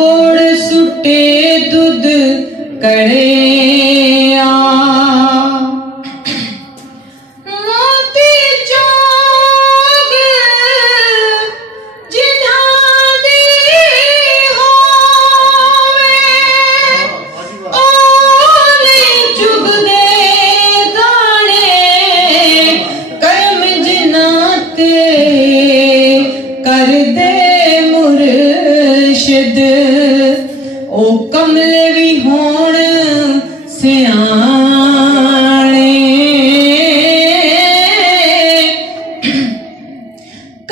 जोड़ सुटे दुध करे ओ कमले भी होण सियाणे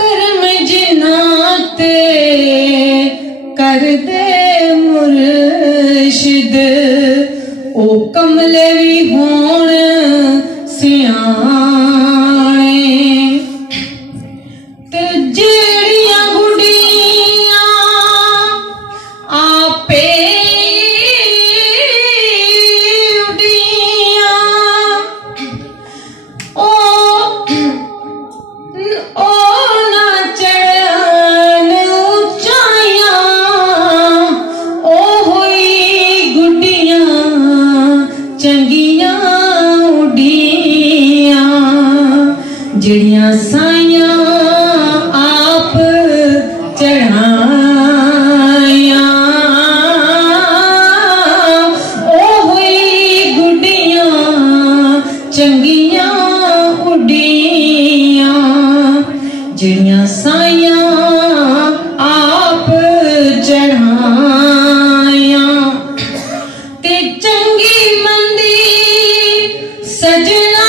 कर्म जिन्हां ते कर दे मुर्शिद ओ कमले भी होण सियाणे ते जेड़ियां गुड़ियां आपे जिड़ियां साइयां आप चढ़ाया ओ हुई गुड्डियां चंगियां उड़ियां जिड़ियां साइयां आप चढ़ाया ते चंगी मंदी सजना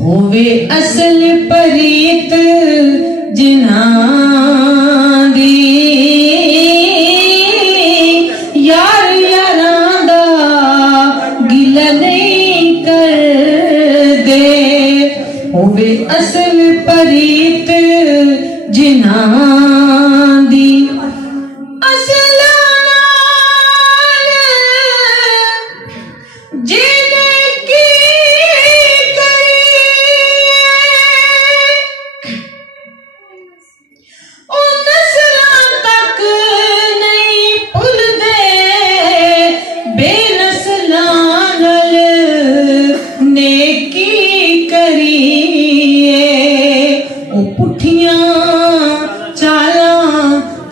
होवे असल परीत जिन्हां दी यार यारां दा गिला नहीं कर दे होवे असल परीत जिन्हां दी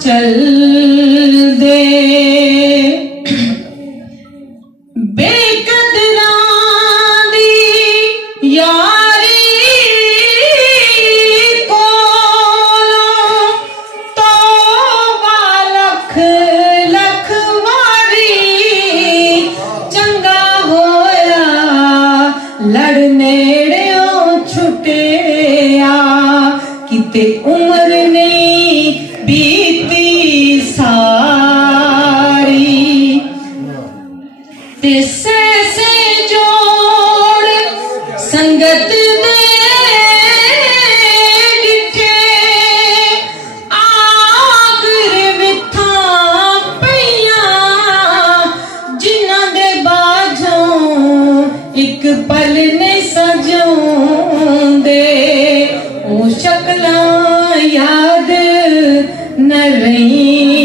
चल दे बेकदरां दी यारी कोलों तौबा लख लख वारी चंगा होया लड़ नेड़ियों छुटिया किते उम्र नहीं बीती सारी ते से जोड़ संगत दे डिठे आगर विथां पईयां जिन्हां दे बाझों एक पल नहीं सजोंदे ओ शक्लां याद न रही